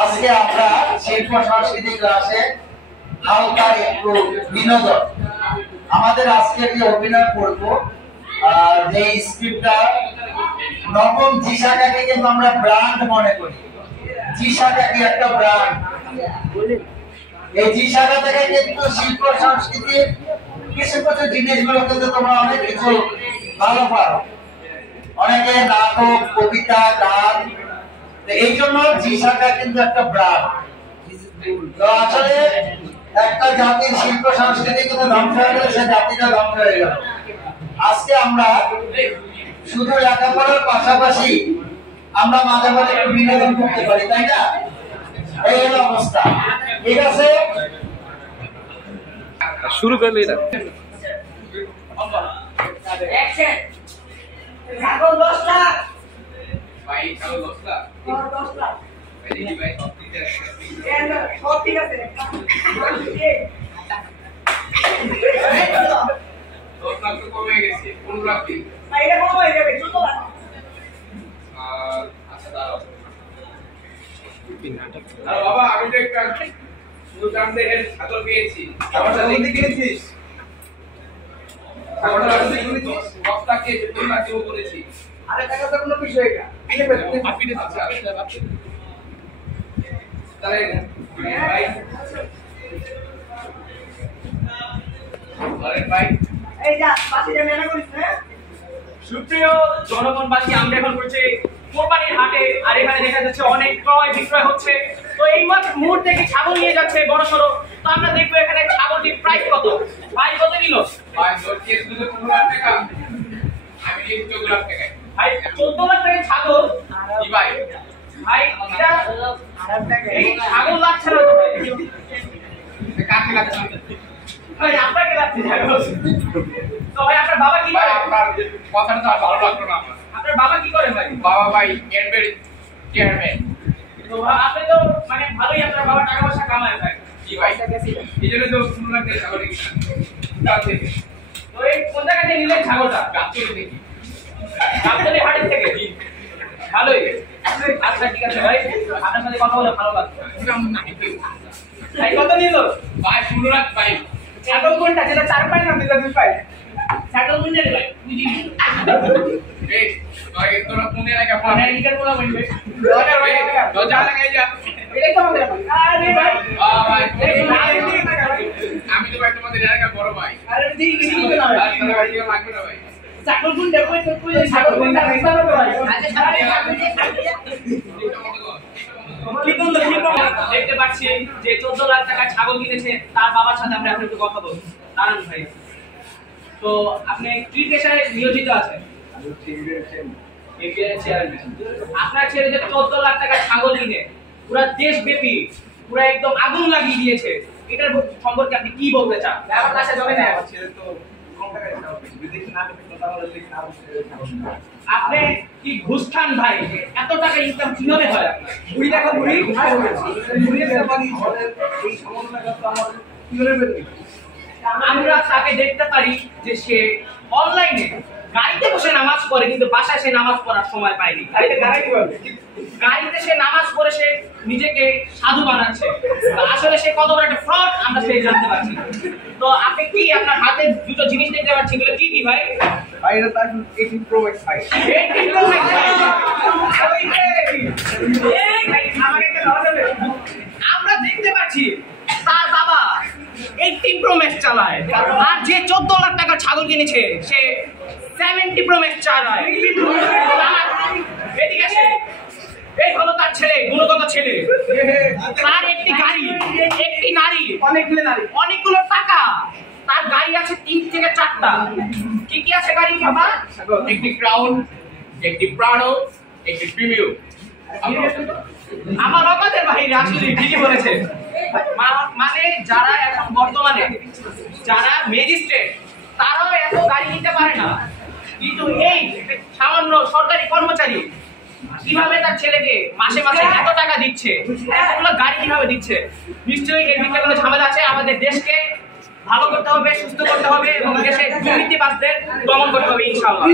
আজকে আমরা শিল্প সংস্কৃতি ক্লাসে হালকা একটু বিনোদন আমাদের আজকে যে অভিনয় করব যে স্ক্রিপ্টটা নবম জি শাখাকে কিন্তু আমরা ব্র্যান্ড মনে করি। জি শাখা কি একটা ব্র্যান্ড। এই জি শাখা থেকে কিন্তু শিল্প সংস্কৃতির কিছু কিছু জিনিসগুলো কিন্তু তোমরা অনেক কিছু ভালো পারো, অনেকে নাটক কবিতা গান। এই জন্য জি শাখা কিন্তু একটা ব্র্যান্ড। তো আসলে একটা জাতির শিল্প সংস্কৃতি কিন্তু ধ্বংস হয়ে গেলে সে জাতিটা ধ্বংস হয়ে গেল। আজকে আমরা শুধু লেখাপড়ার পাশাপাশি আমরা মাঝে মাঝে একটু বিনোদন করতে পারি, তাই না? এই হলো অবস্থা। ঠিক আছে, শুরু করলে না ছাগল 10টা ভাই ছাগল 10টা 10টা এই ভাই সব ঠিক আছে কমে গেছে 15 লাখ দিন। ভাই এটা কম হয়ে যাবে 14 লাখ। আচ্ছা দাঁড়াও বাবা, আমি তো একটা দোকান থেকে ছাগল পেয়েছি। ছাগলটা দেখে কিনেছিস? ছাগলটা দেখে কিনেছিস? বক্তাকে 2 লাখ দেব বলেছি। আরে টাকা তো কোনো বিষয় না, কিনে ফেল। আচ্ছা তাহলে ভাই আরে ভাই এই যা পাশে যা মেনা করিস না। সুপ্রিয় জনগণবাসী, আমরা এখন করছি কোরবানির হাটে, আর এখানে দেখা যাচ্ছে অনেক ক্রয় বিক্রয় হচ্ছে। তো এই মুহূর্তে কি ছাগল নিয়ে যাচ্ছে বড় সড়ো, তো আমরা দেখবো এখানে ছাগলটির প্রাইস কত। ভাই কত নিল? ভাই দরকার শুধু 15 লাখ টাকা, আমি নিয়ে 14 লাখ টাকা। ভাই 14 লাখ টাকার ছাগল? কি ভাই ভাই এটা এই ছাগল লাগছে না তো ভাই। কাকে লাগছে? ভাই আপনাকে লাগছে ছাগল। তো ভাই আপনার বাবা কি ভাই করে? আপনার কথাটা তো আর ভালো লাগলো না আমার। আপনার বাবা কি করে ভাই? বাবা ভাই ক্যাডবেরি চেয়ারম্যান। তো আপনি তো মানে ভালোই আপনার বাবা টাকা পয়সা কামায় ভাই। কি ভাই এই জন্য তো 15 লাখ টাকা ছাগল কিনলাম। তার থেকে তো এই কোন জায়গা থেকে নিলেন ছাগলটা? গাছতলি থেকে। গাবতলী হাটের থেকে? ভালোই। আচ্ছা ঠিক আছে ভাই, আপনার সাথে কথা বলে ভালো লাগলো। ভাই কত নিল? ভাই 15 লাখ ভাই। ছাগল কোনটা, যেটা 4 পায় না যেটা 2 পায়? ছাগল কোনটা রে ভাই? বুঝি এই ভাই তোরা কোনে লাগা মানে পড়া ইনকার বলা বলবে। দরজা লাগাই যা। এটা তো আমাদের ভাই। আরে ভাই ভাই এই আমি তো ভাই তোমাদের এলাকার বড় ভাই। আরে ঠিক ঠিক না ভাই। আর তোরা ভাই কেউ লাগবে না ভাই। ছাগল কোনটা কই তো কই ছাগল কোনটা রাস্তা না ভাই। কি বন্ধু কি বন্ধু দেখতে পাচ্ছি যে 14 লাখ টাকা ছাগল কিনেছে, তার বাবার সাথে আমরা এখন একটু কথা বলবো। দাঁড়ান ভাই, তো আপনি কি পেশায় নিয়োজিত আছেন? আপনার ছেলে যে 14 লাখ টাকা ছাগল কিনে পুরো দেশব্যাপী পুরো একদম আগুন লাগিয়ে দিয়েছে, এটার সম্পর্কে আপনি কি বলতে চান? আমার কাছে জমে না ছেলে তো আপনি কি ঘুষ খান ভাই? এত টাকা ইনকাম কিভাবে হয় আপনার? বুড়ি দেখো বুড়ি আমরা তাকে দেখতে পারি যে সে অনলাইনে গাড়িতে বসে নামাজ পড়ে, কিন্তু বাসায় সে নামাজ পড়ার সময় পায়নি। গাড়িতে সে নামাজ পড়ে সে নিজেকে সাধু বানাচ্ছে। আসলে সে কত বড় একটা ফ্রড আমরা সেই জানতে পারছি। তো আপনি কি আপনার হাতে দুটো জিনিস দেখতে পাচ্ছি, এগুলো কি কি ভাই? ভাই এটা তার 18 প্রো ম্যাক্স ভাই। 18 Pro Max ভাই। আমাকে একটা দাও দেবে? আমরা দেখতে পাচ্ছি তার বাবা 18 Pro Max চালায়, আর যে 14 লাখ টাকা ছাগল কিনেছে সে 70 Pro Max চালায়। এদিকে আসে, এই হলো তার ছেলে, গুণগত ছেলে। তার একটি গাড়ি, একটি নারী, অনেকগুলো নারী, অনেকগুলো টাকা। তার গাড়ি আছে 3 থেকে 4টা। কি কি আছে গাড়ি বাবা? একটি ক্রাউন, একটি প্রাডো, একটি প্রিমিয়াম। আমার অকাতের বাইরে আসলে ঠিকই বলেছে। মানে যারা এখন বর্তমানে যারা ম্যাজিস্ট্রেট তারাও এত গাড়ি নিতে পারে না, কিন্তু এই সামান্য সরকারি কর্মচারী কিভাবে তার ছেলেকে মাসে মাসে এত টাকা দিচ্ছে, এতগুলো গাড়ি কিভাবে দিচ্ছে? নিশ্চয়ই এর ভিতরে কোনো ঝামেলা আছে। আমাদের দেশকে ভালো করতে হবে, সুস্থ করতে হবে এবং দেশের দুর্নীতিবাজদের দমন করতে হবে ইনশাআল্লাহ।